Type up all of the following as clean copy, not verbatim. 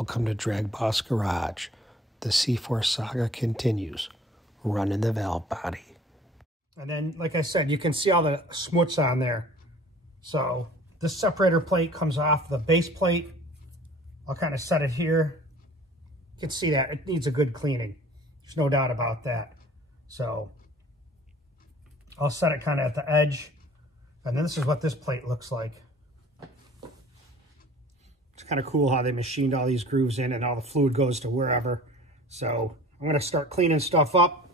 Welcome to DragBoss Garage. The C4 saga continues. Running the valve body. And then, like I said, you can see all the smuts on there. So this separator plate comes off the base plate. I'll kind of set it here. You can see that it needs a good cleaning. There's no doubt about that. So I'll set it kind of at the edge. And then this is what this plate looks like. It's kind of cool how they machined all these grooves in and all the fluid goes to wherever. So I'm going to start cleaning stuff up.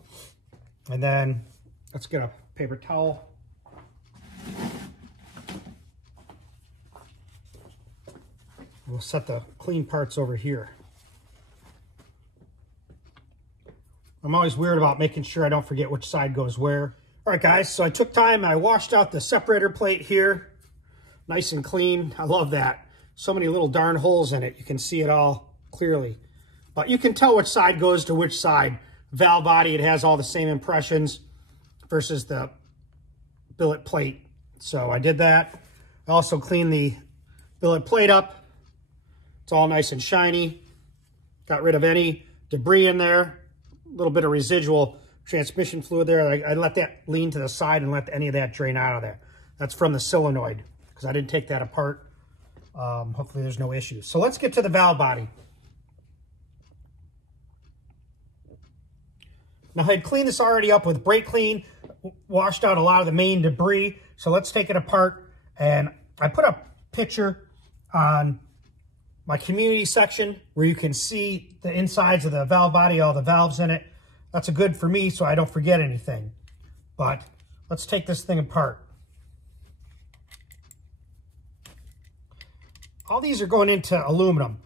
And then let's get a paper towel. We'll set the clean parts over here. I'm always weird about making sure I don't forget which side goes where. All right, guys, so I took time. I washed out the separator plate here. Nice and clean. I love that. So many little darn holes in it. You can see it all clearly. But you can tell which side goes to which side. Valve body, it has all the same impressions versus the billet plate. So I did that. I also cleaned the billet plate up. It's all nice and shiny. Got rid of any debris in there. A little bit of residual transmission fluid there. I let that lean to the side and let any of that drain out of there. That's from the solenoid because I didn't take that apart. Hopefully there's no issues. So let's get to the valve body. Now I had cleaned this already up with brake clean, washed out a lot of the main debris. So let's take it apart. And I put a picture on my community section where you can see the insides of the valve body, all the valves in it. That's good for me so I don't forget anything. But let's take this thing apart. All these are going into aluminum.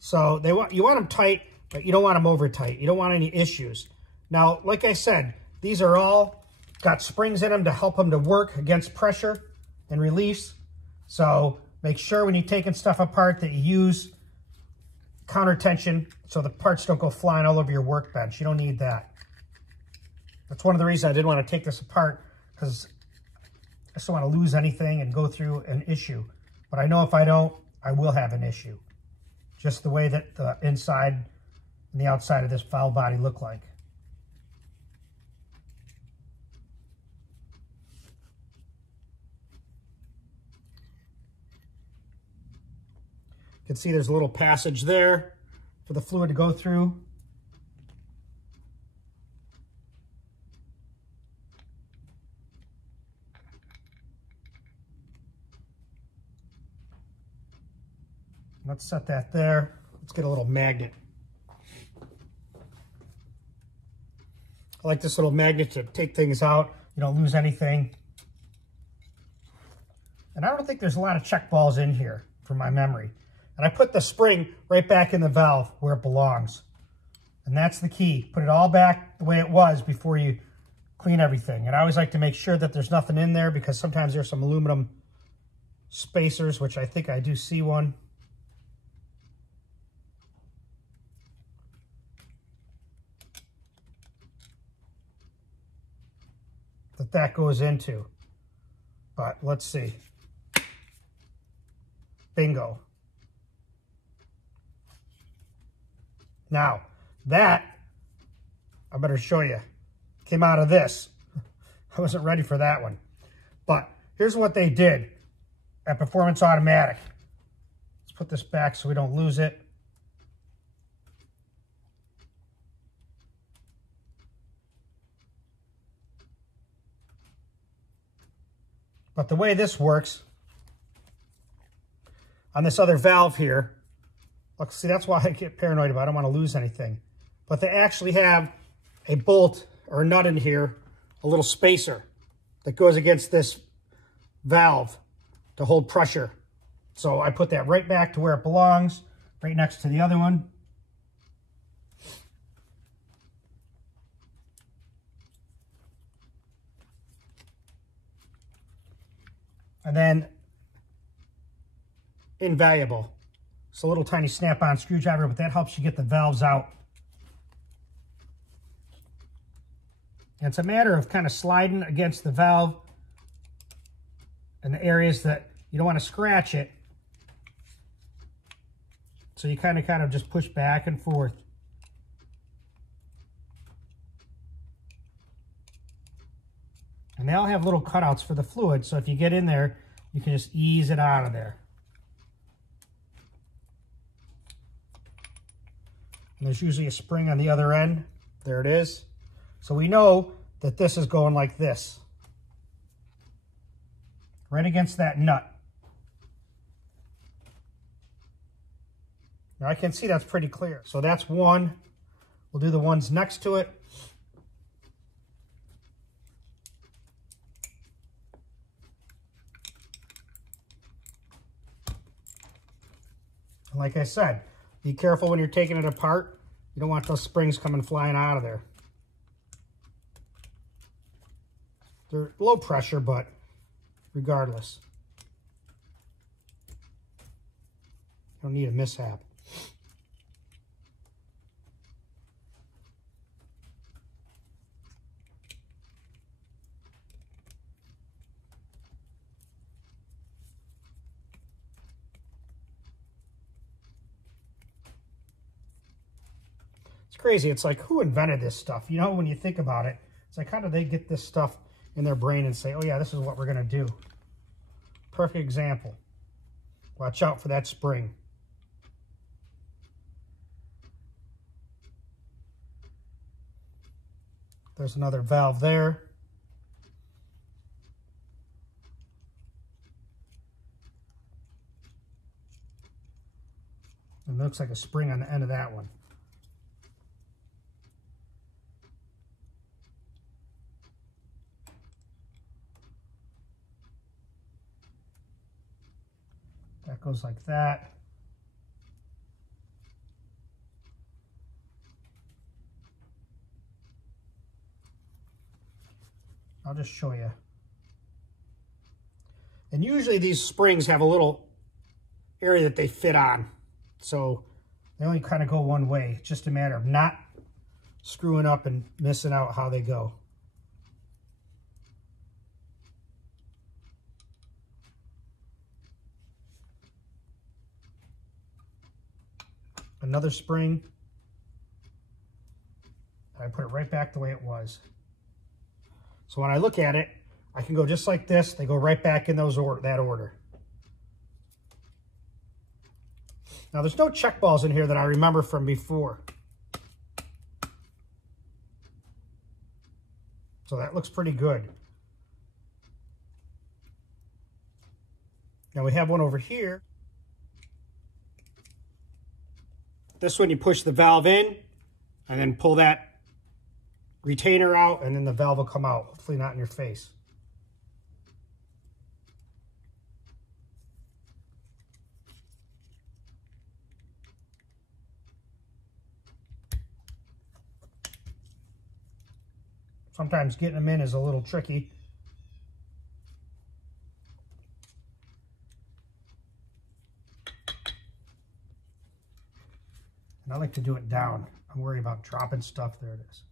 So you want them tight, but you don't want them over tight. You don't want any issues. Now, like I said, these are all got springs in them to help them to work against pressure and release. So make sure when you're taking stuff apart that you use counter tension so the parts don't go flying all over your workbench. You don't need that. That's one of the reasons I didn't want to take this apart, because I just don't want to lose anything and go through an issue. But I know if I don't, I will have an issue. Just the way that the inside and the outside of this valve body look like. You can see there's a little passage there for the fluid to go through. Let's set that there. Let's get a little magnet. I like this little magnet to take things out. You don't lose anything. And I don't think there's a lot of check balls in here from my memory. And I put the spring right back in the valve where it belongs. And that's the key. Put it all back the way it was before you clean everything. And I always like to make sure that there's nothing in there because sometimes there's some aluminum spacers, which I think I do see one. That goes into. But let's see. Bingo. Now, that, I better show you, came out of this. I wasn't ready for that one. But here's what they did at Performance Automatic. Let's put this back so we don't lose it. But the way this works, on this other valve here, look, see, that's why I get paranoid about it. I don't want to lose anything. But they actually have a bolt or a nut in here, a little spacer that goes against this valve to hold pressure. So I put that right back to where it belongs, right next to the other one. And then, invaluable. It's a little tiny snap-on screwdriver, but that helps you get the valves out. And it's a matter of kind of sliding against the valve in the areas that you don't want to scratch it. So you kind of just push back and forth. And they all have little cutouts for the fluid, so if you get in there, you can just ease it out of there. And there's usually a spring on the other end. There it is. So we know that this is going like this. Right against that nut. Now I can see that's pretty clear. So that's one. We'll do the ones next to it. And like I said, be careful when you're taking it apart. You don't want those springs coming flying out of there. They're low pressure, but regardless. You don't need a mishap. It's crazy. It's like, who invented this stuff? You know, when you think about it, it's like, how do they get this stuff in their brain and say, oh yeah, this is what we're going to do? Perfect example. Watch out for that spring. There's another valve there. And it looks like a spring on the end of that one. That goes like that. I'll just show you. And usually these springs have a little area that they fit on. So they only kind of go one way. It's just a matter of not screwing up and missing out how they go. Another spring. I put it right back the way it was. So when I look at it, I can go just like this. They go right back in that order. Now there's no check balls in here that I remember from before. So that looks pretty good. Now we have one over here. This one you push the valve in and then pull that retainer out, and then the valve will come out. Hopefully not in your face. Sometimes getting them in is a little tricky. And I like to do it down. I'm worried about dropping stuff. There it is.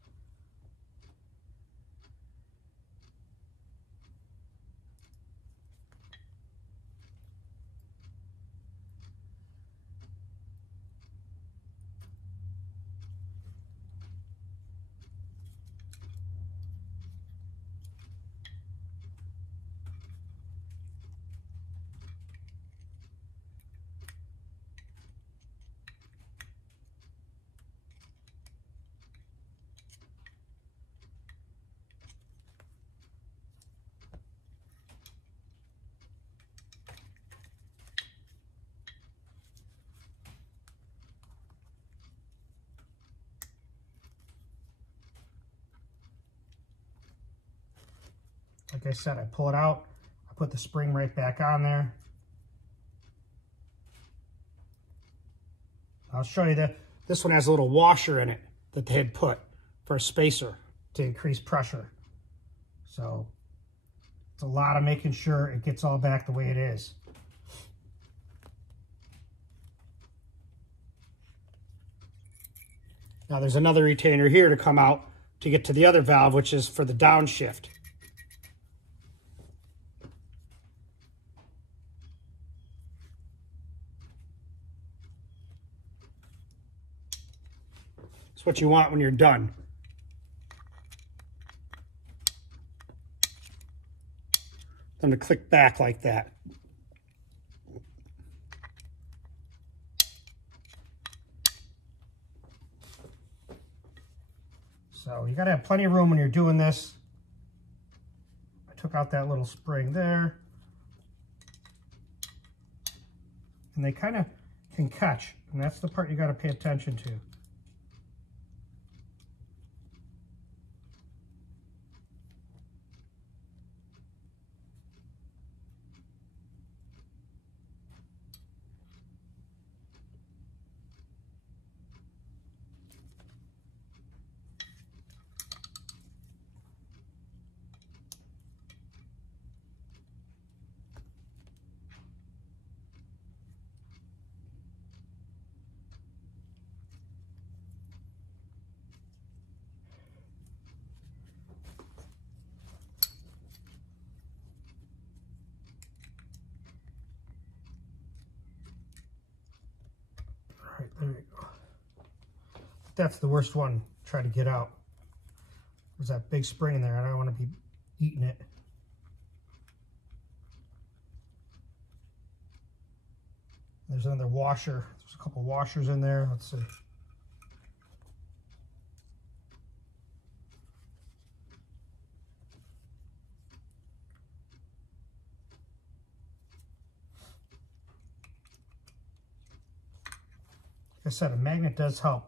Like I said, I pull it out, I put the spring right back on there. I'll show you that this one has a little washer in it that they had put for a spacer to increase pressure. So it's a lot of making sure it gets all back the way it is. Now there's another retainer here to come out to get to the other valve, which is for the downshift. It's what you want when you're done. Then to click back like that. So you got to have plenty of room when you're doing this. I took out that little spring there. And they kind of can catch, and that's the part you got to pay attention to. Right, there you go. That's the worst one to try to get out. There's that big spring in there. I don't want to be eating it. There's another washer. There's a couple washers in there. Let's see. Like I said, a magnet does help.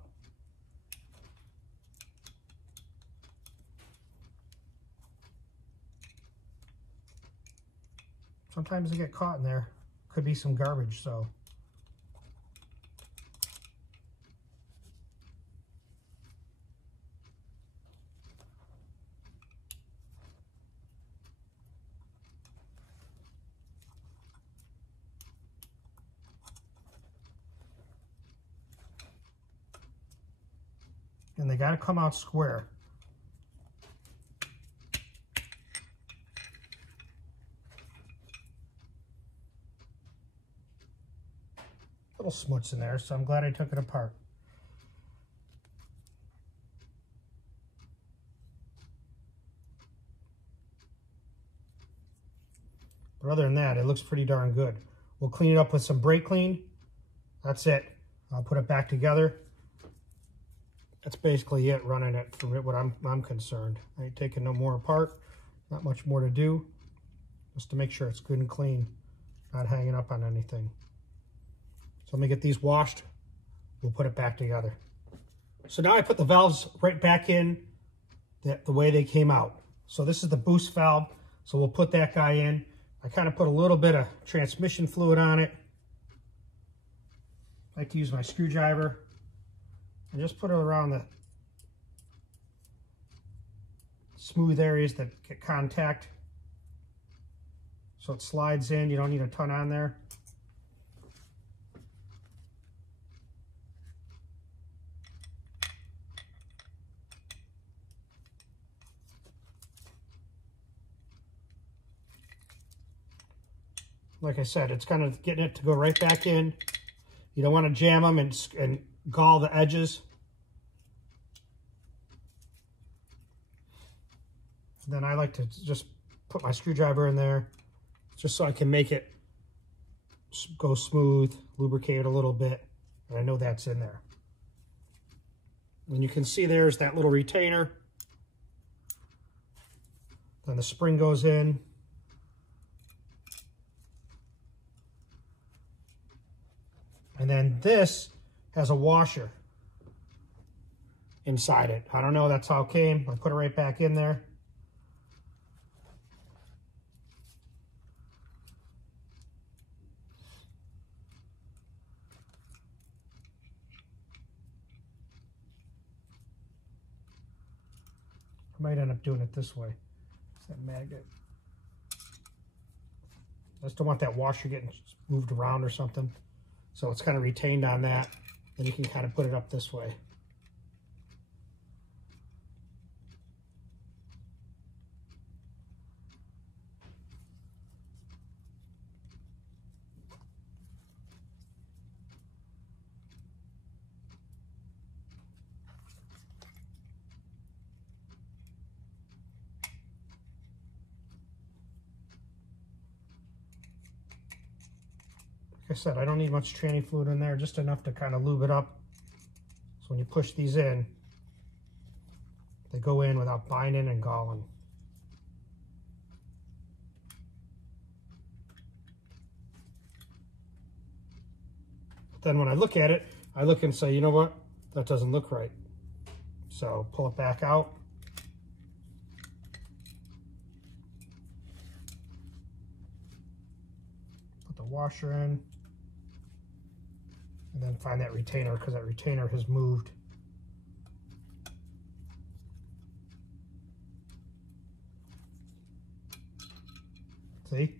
Sometimes they get caught in there. Could be some garbage, so. And they got to come out square. Little smuts in there, so I'm glad I took it apart. But other than that, it looks pretty darn good. We'll clean it up with some brake clean. That's it. I'll put it back together. That's basically it, running it for what I'm concerned. I ain't taking no more apart. Not much more to do. Just to make sure it's good and clean. Not hanging up on anything. So let me get these washed. We'll put it back together. So now I put the valves right back in the way they came out. So this is the boost valve. So we'll put that guy in. I kind of put a little bit of transmission fluid on it. I like to use my screwdriver and just put it around the smooth areas that get contact. So it slides in. You don't need a ton on there. Like I said, it's kind of getting it to go right back in. You don't want to jam them and gall the edges. Then I like to just put my screwdriver in there just so I can make it go smooth, lubricate it a little bit, and I know that's in there. And you can see there's that little retainer. Then the spring goes in. And then this has a washer inside it. I don't know, that's how it came. I put it right back in there. I might end up doing it this way. It's that magnet. I just don't want that washer getting moved around or something. So it's kind of retained on that. Then you can kind of put it up this way. Like I said, I don't need much tranny fluid in there, just enough to kind of lube it up. So when you push these in, they go in without binding and galling. But then when I look at it, I look and say, you know what? That doesn't look right. So pull it back out. Put the washer in. And then find that retainer, because that retainer has moved. See?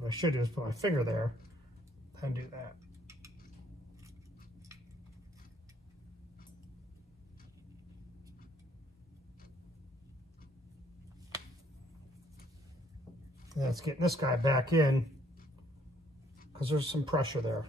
What I should do is put my finger there, then do that. And that's getting this guy back in, because there's some pressure there.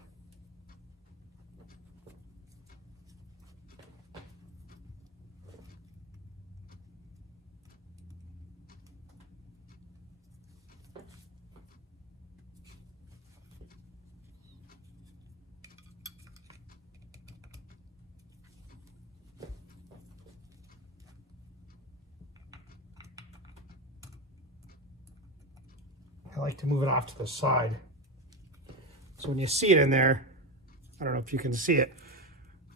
I like to move it off to the side. So when you see it in there, I don't know if you can see it,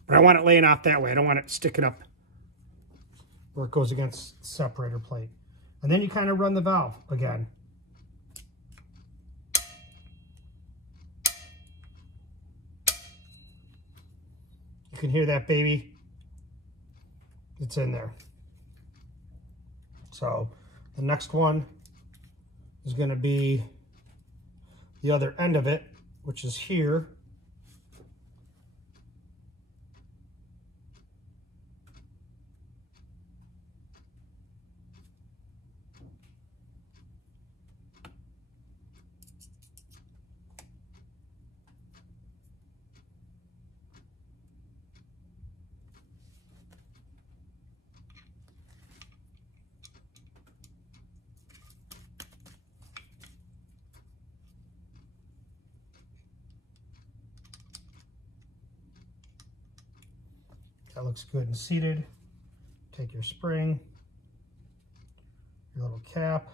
but I want it laying off that way. I don't want it sticking up where it goes against the separator plate. And then you kind of run the valve again. You can hear that baby. It's in there. So the next one is going to be the other end of it, which is here. That looks good and seated. Take your spring, your little cap,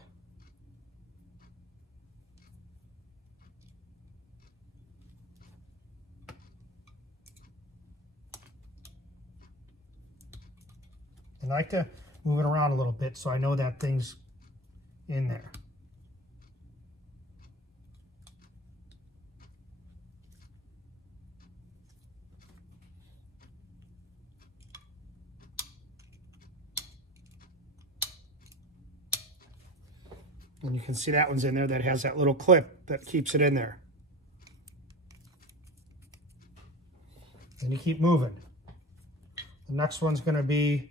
and I like to move it around a little bit so I know that thing's in there. And you can see that one's in there, that has that little clip that keeps it in there. And you keep moving. The next one's going to be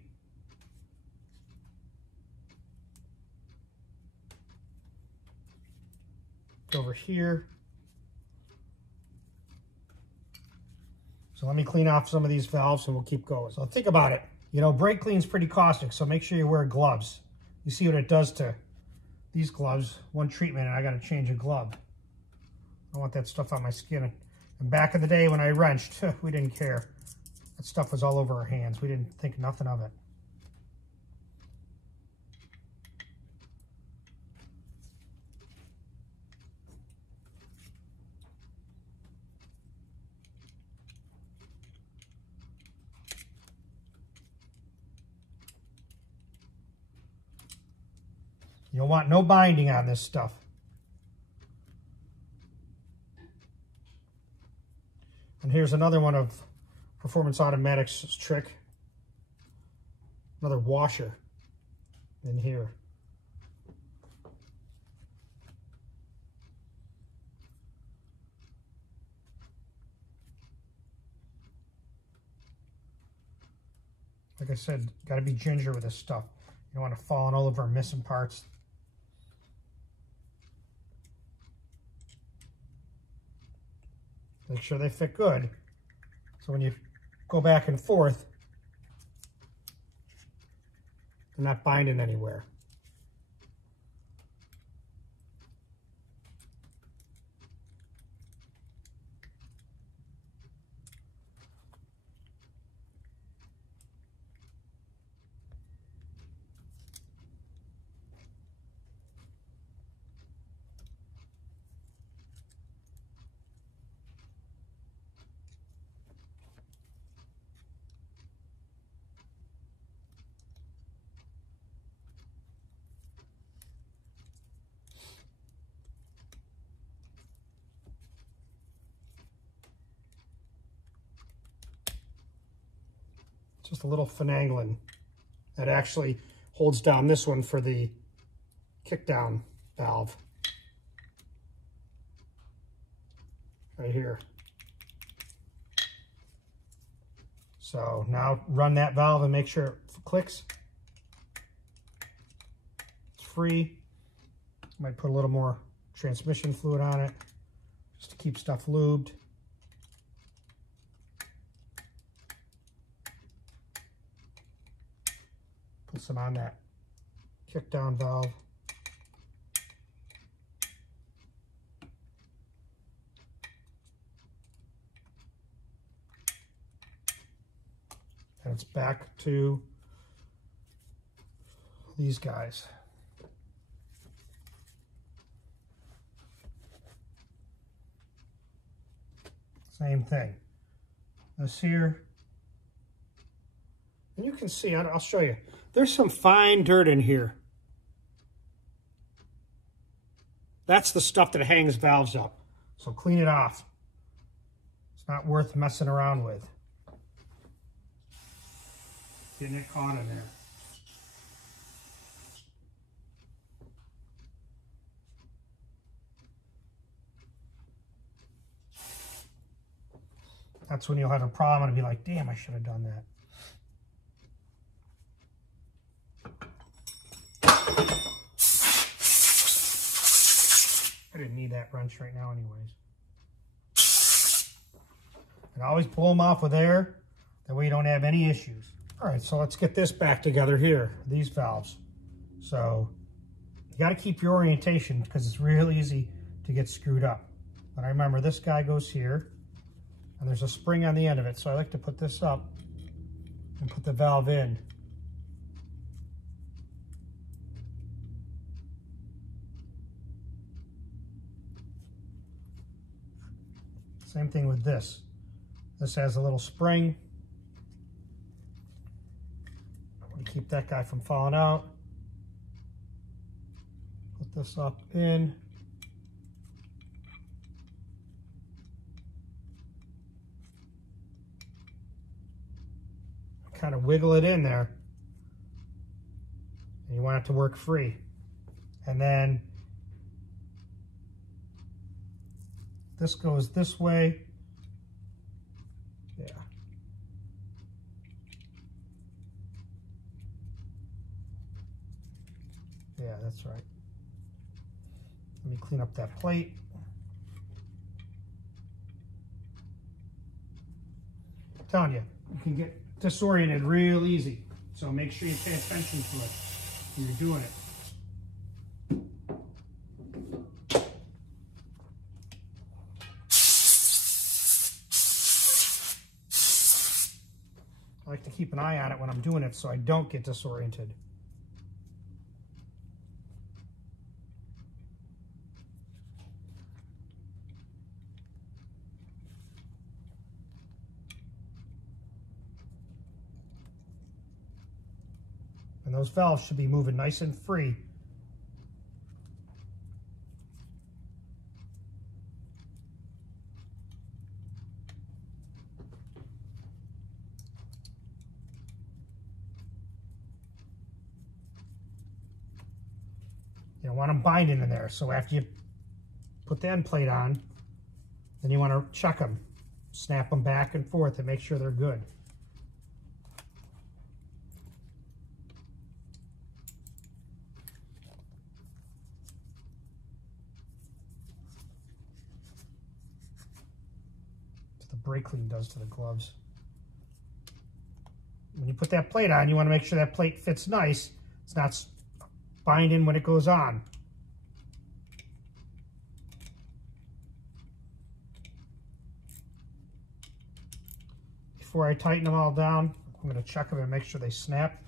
over here. So let me clean off some of these valves and we'll keep going. So think about it. You know, brake clean's pretty caustic, so make sure you wear gloves. You see what it does to these gloves. One treatment and I got to change a glove. I don't want that stuff on my skin. And back in the day when I wrenched, we didn't care. That stuff was all over our hands. We didn't think nothing of it. You'll want no binding on this stuff. And here's another one of Performance Automatics' trick. Another washer in here. Like I said, got to be ginger with this stuff. You don't want to fall all over missing parts. Make sure they fit good. So when you go back and forth, they're not binding anywhere. Just a little finagling that actually holds down this one for the kick down valve right here. So now run that valve and make sure it clicks. It's free. Might put a little more transmission fluid on it just to keep stuff lubed. Put some on that kick down valve. And it's back to these guys. Same thing. This here. And you can see, I'll show you, there's some fine dirt in here. That's the stuff that hangs valves up. So clean it off. It's not worth messing around with. Getting it caught in there. That's when you'll have a problem and be like, damn, I should have done that. I didn't need that wrench right now anyways. And always blow them off with air, that way you don't have any issues. All right, so let's get this back together here, these valves. So you got to keep your orientation because it's real easy to get screwed up. But I remember this guy goes here and there's a spring on the end of it. So I like to put this up and put the valve in. Same thing with this. This has a little spring. Keep that guy from falling out. Put this up in. Kind of wiggle it in there. And you want it to work free. And then this goes this way. Yeah. Yeah, that's right. Let me clean up that plate. I'm telling you, you can get disoriented real easy. So make sure you pay attention to it when you're doing it. I like to keep an eye on it when I'm doing it so I don't get disoriented. And those valves should be moving nice and free. You don't want them binding in there. So after you put the end plate on, then you want to check them. Snap them back and forth and make sure they're good. brake clean does to the gloves. When you put that plate on, you want to make sure that plate fits nice. It's not binding when it goes on. Before I tighten them all down, I'm going to check them and make sure they snap.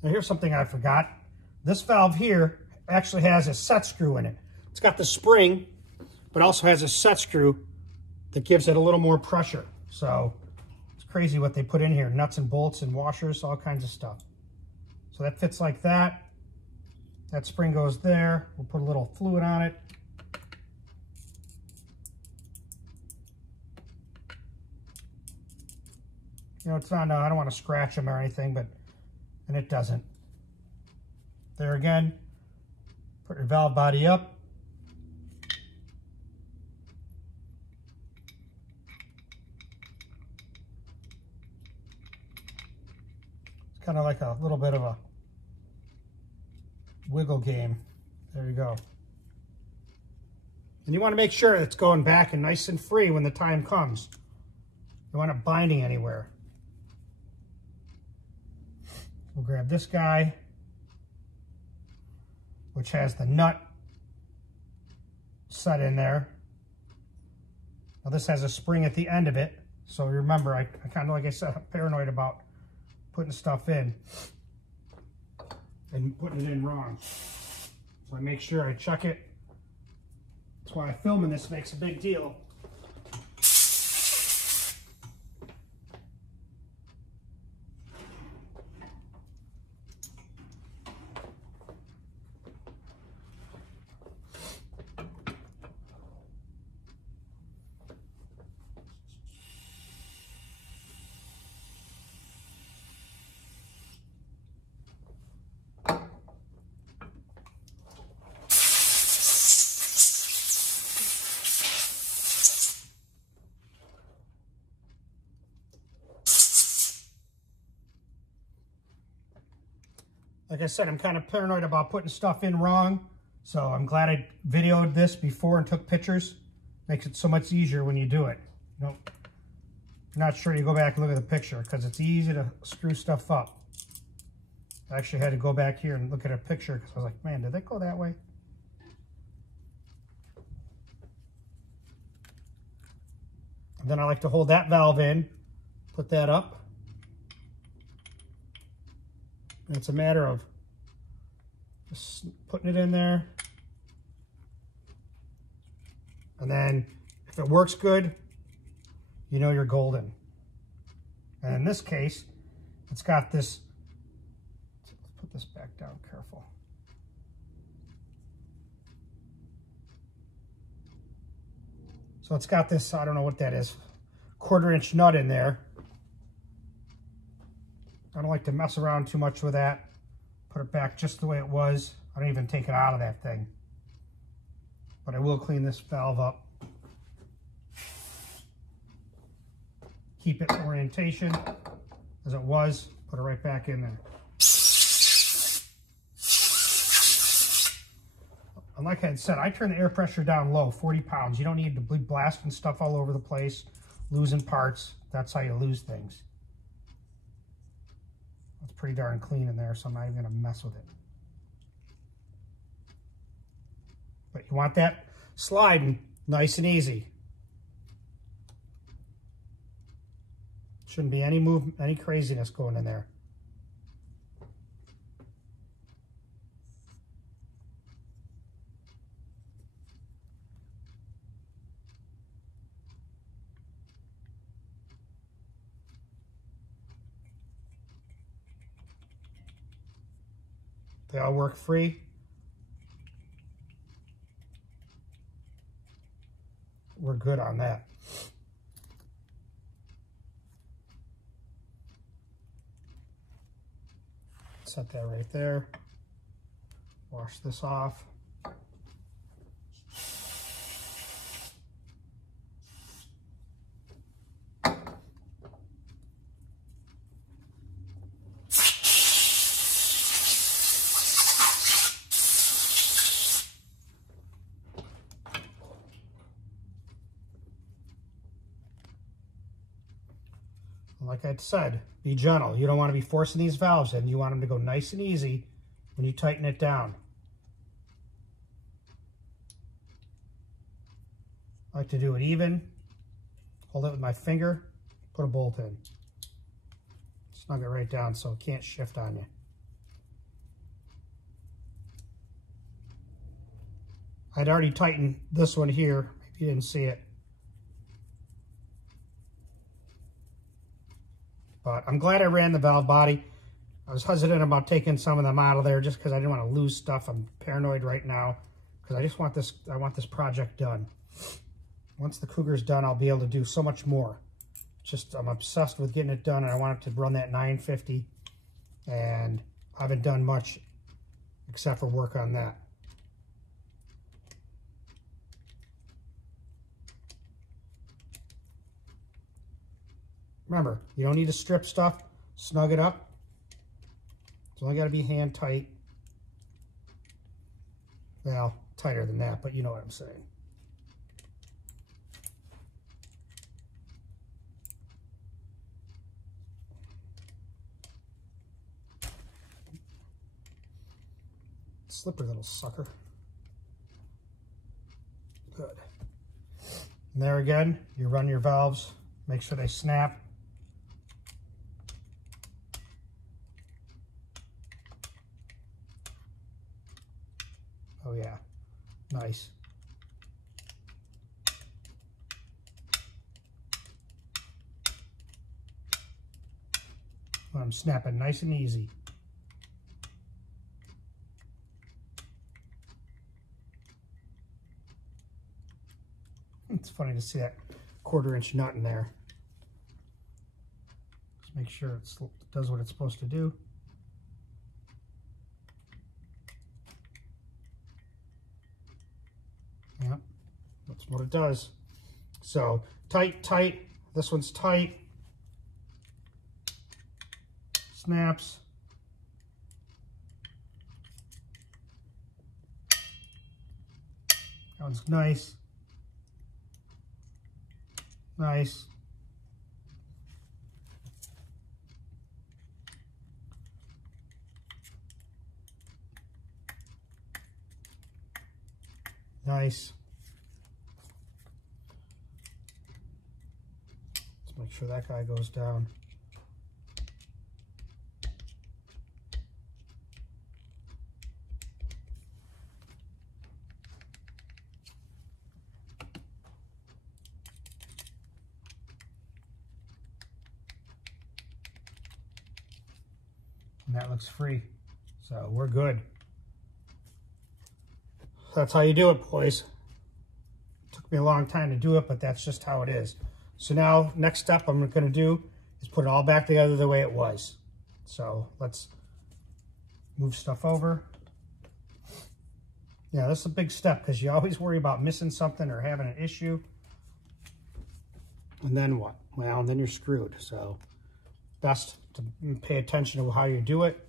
Now here's something I forgot. This valve here actually has a set screw in it. It's got the spring, but also has a set screw that gives it a little more pressure. So it's crazy what they put in here. Nuts and bolts and washers, all kinds of stuff. So that fits like that. That spring goes there. We'll put a little fluid on it. You know, it's not, I don't want to scratch them or anything, but, and it doesn't. There again, put your valve body up. It's kind of like a little bit of a wiggle game. There you go. And you want to make sure it's going back and nice and free when the time comes. You don't want it binding anywhere. We'll grab this guy, which has the nut set in there. Now this has a spring at the end of it. So remember, I kind of, like I said, I'm paranoid about putting stuff in and putting it in wrong. So I make sure I check it. That's why filming this makes a big deal. Like I said, I'm kind of paranoid about putting stuff in wrong, so I'm glad I videoed this before and took pictures. Makes it so much easier when you do it. You know, if you're not sure, you go back and look at the picture, because it's easy to screw stuff up. I actually had to go back here and look at a picture, because I was like, man, did that go that way? And then I like to hold that valve in, put that up. And it's a matter of just putting it in there. And then if it works good, you know you're golden. And in this case, it's got this, let's put this back down, careful. So it's got this, I don't know what that is, 1/4 inch nut in there. I don't like to mess around too much with that. Put it back just the way it was. I don't even take it out of that thing. But I will clean this valve up. Keep its orientation as it was. Put it right back in there. And like I had said, I turn the air pressure down low, 40 pounds. You don't need to be blasting stuff all over the place, losing parts. That's how you lose things. It's pretty darn clean in there, so I'm not even going to mess with it. But you want that sliding nice and easy. Shouldn't be any movement, any craziness going in there. They all work free. We're good on that. Set that right there. Wash this off. Like I said, be gentle. You don't want to be forcing these valves in. You want them to go nice and easy when you tighten it down. I like to do it even. Hold it with my finger, put a bolt in. Snug it right down so it can't shift on you. I'd already tightened this one here. Maybe you didn't see it. But I'm glad I ran the valve body. I was hesitant about taking some of them out of there just because I didn't want to lose stuff. I'm paranoid right now because I just want this. I want this project done. Once the Cougar's done, I'll be able to do so much more. Just I'm obsessed with getting it done, and I want it to run that 950. And I haven't done much except for work on that. Remember, you don't need to strip stuff. Snug it up. It's only got to be hand tight. Well, tighter than that, but you know what I'm saying. Slippery little sucker. Good. And there again, you run your valves. Make sure they snap. Oh yeah, nice. I'm snapping nice and easy. It's funny to see that 1/4 inch nut in there. Just make sure it does what it's supposed to do. Yep, that's what it does. So tight, tight. This one's tight. Snaps. That one's nice. Nice. Nice. Let's make sure that guy goes down. And that looks free. So we're good. That's how you do it, boys. It took me a long time to do it, but that's just how it is. So now, next step I'm going to do is put it all back together the way it was. So let's move stuff over. Yeah, this is a big step because you always worry about missing something or having an issue. And then what? Well, then you're screwed. So best to pay attention to how you do it.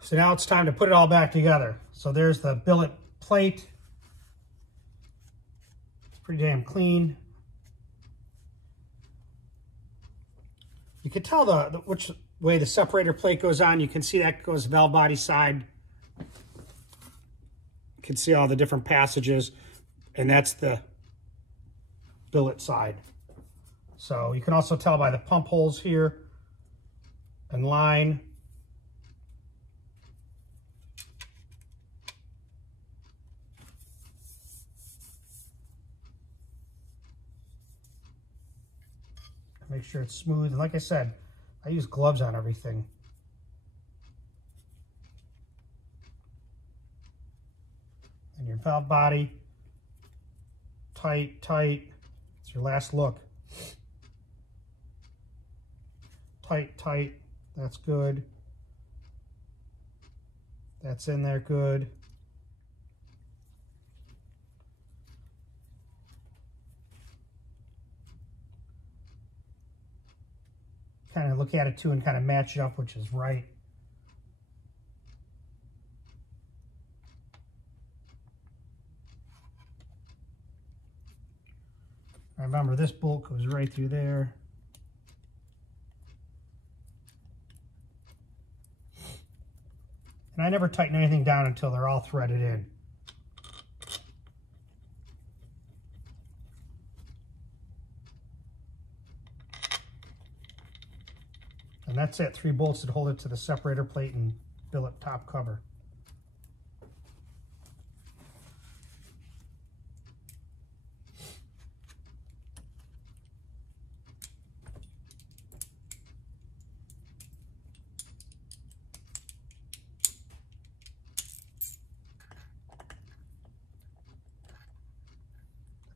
So now it's time to put it all back together. So there's the billet plate. It's pretty damn clean. You can tell which way the separator plate goes on. You can see that goes valve body side. You can see all the different passages, and that's the billet side. So you can also tell by the pump holes here and line. Make sure it's smooth. And like I said, I use gloves on everything. And your valve body, tight, tight. It's your last look. tight, tight. That's good. That's in there good. Kind of look at it too and kind of match it up, which is right. Remember, this bolt goes right through there. And I never tighten anything down until they're all threaded in. And that's it, 3 bolts that hold it to the separator plate and billet top cover.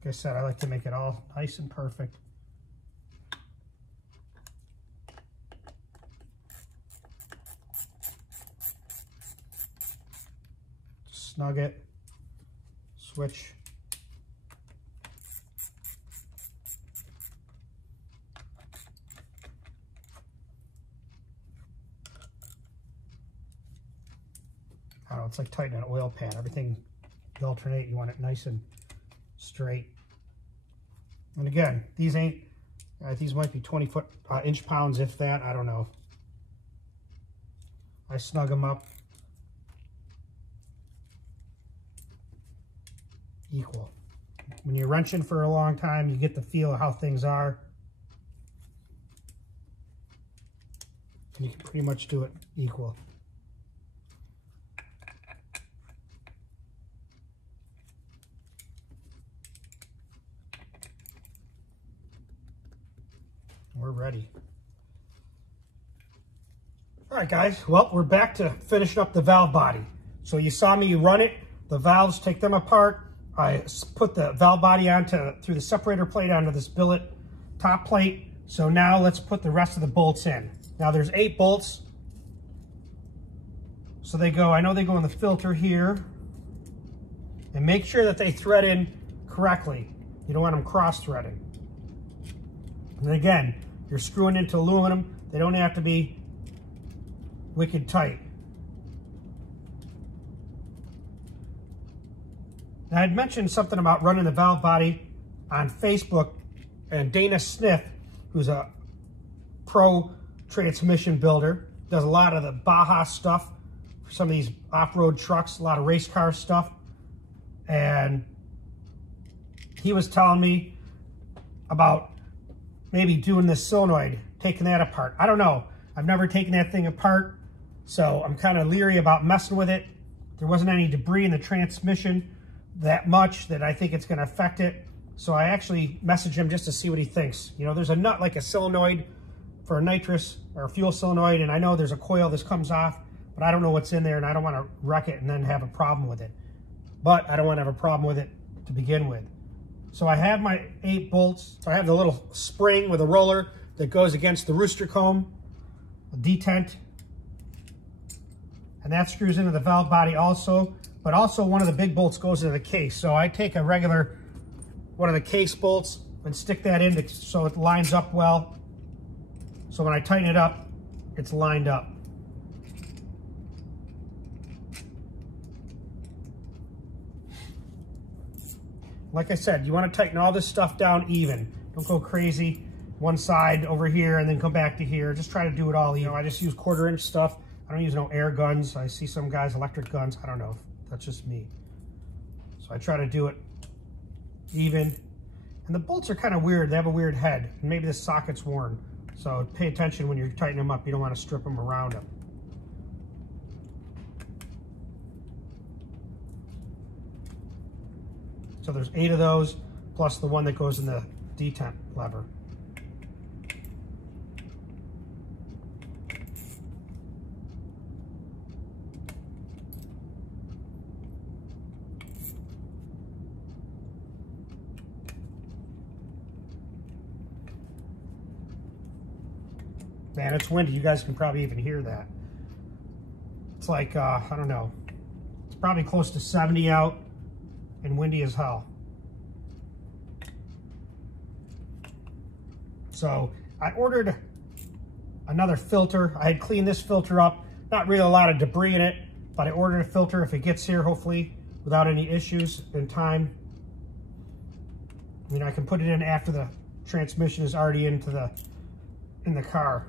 Like I said, I like to make it all nice and perfect. Snug it, switch. I don't know, it's like tightening an oil pan. Everything you alternate, you want it nice and straight. And again, these ain't, these might be 20 inch pounds, if that, I don't know. I snug them up equal. When you're wrenching for a long time, you get the feel of how things are. And you can pretty much do it equal. We're ready. All right, guys. Well, we're back to finishing up the valve body. So you saw me run it, the valves, take them apart. I put the valve body through the separator plate onto this billet top plate. So now let's put the rest of the bolts in. Now there's 8 bolts. So they go, I know they go in the filter here. And make sure that they thread in correctly. You don't want them cross-threading. And again, you're screwing into aluminum. They don't have to be wicked tight. Now, I'd mentioned something about running the valve body on Facebook, and Dana Sniff, who's a pro transmission builder, does a lot of the Baja stuff for some of these off-road trucks, a lot of race car stuff. And he was telling me about maybe doing this solenoid, taking that apart. I don't know. I've never taken that thing apart, so I'm kind of leery about messing with it. There wasn't any debris in the transmission that much that I think it's going to affect it. So I actually messaged him just to see what he thinks. You know, there's a nut like a solenoid for a nitrous or a fuel solenoid, and I know there's a coil that comes off, but I don't know what's in there, and I don't want to wreck it and then have a problem with it. But I don't want to have a problem with it to begin with. So I have my 8 bolts. So I have the little spring with a roller that goes against the rooster comb, a detent, and that screws into the valve body also. But also one of the big bolts goes into the case. So I take a regular, one of the case bolts and stick that in so it lines up well. So when I tighten it up, it's lined up. Like I said, you want to tighten all this stuff down even. Don't go crazy. One side over here and then come back to here. Just try to do it all. You know, I just use 1/4 inch stuff. I don't use no air guns. I see some guys, electric guns. I don't know. That's just me. So I try to do it even. And the bolts are kind of weird. They have a weird head. Maybe the socket's worn. So pay attention when you're tightening them up. You don't want to strip them around them. So there's 8 of those, plus the one that goes in the detent lever. Man, it's windy. You guys can probably even hear that. It's like, I don't know. It's probably close to 70 out and windy as hell. So I ordered another filter. I had cleaned this filter up. Not really a lot of debris in it, but I ordered a filter if it gets here, hopefully, without any issues in time. I mean, I can put it in after the transmission is already in the car.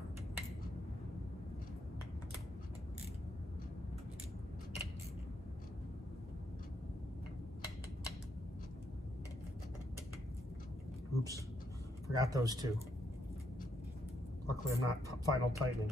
Oops, forgot those two. Luckily, I'm not final tightening.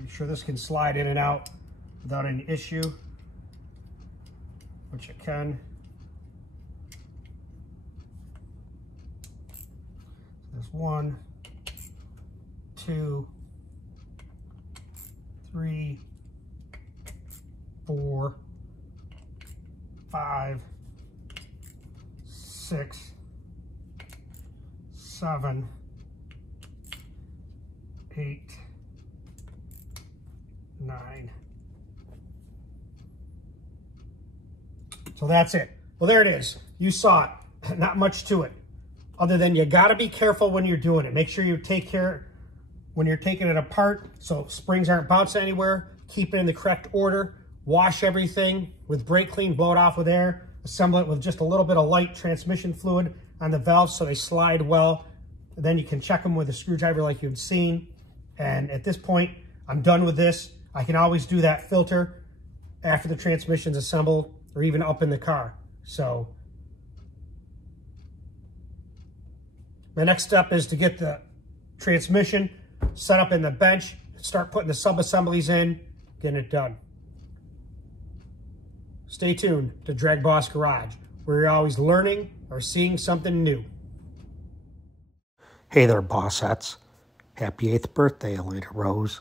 Make sure this can slide in and out without any issue, which it can. There's 1, 2, 3, 4, 5, 6, 7, 8, 9. So that's it. Well, there it is. You saw it. Not much to it, other than you got to be careful when you're doing it. Make sure you take care when you're taking it apart so springs aren't bouncing anywhere. Keep it in the correct order. Wash everything with brake clean, blow it off with air. Assemble it with just a little bit of light transmission fluid on the valves so they slide well. And then you can check them with a screwdriver like you've seen. And at this point, I'm done with this. I can always do that filter after the transmission's assembled or even up in the car. So my next step is to get the transmission set up in the bench, start putting the sub-assemblies in, getting it done. Stay tuned to DragBoss Garage, where you're always learning or seeing something new. Hey there, bossettes. Happy 8th birthday, Elena Rose.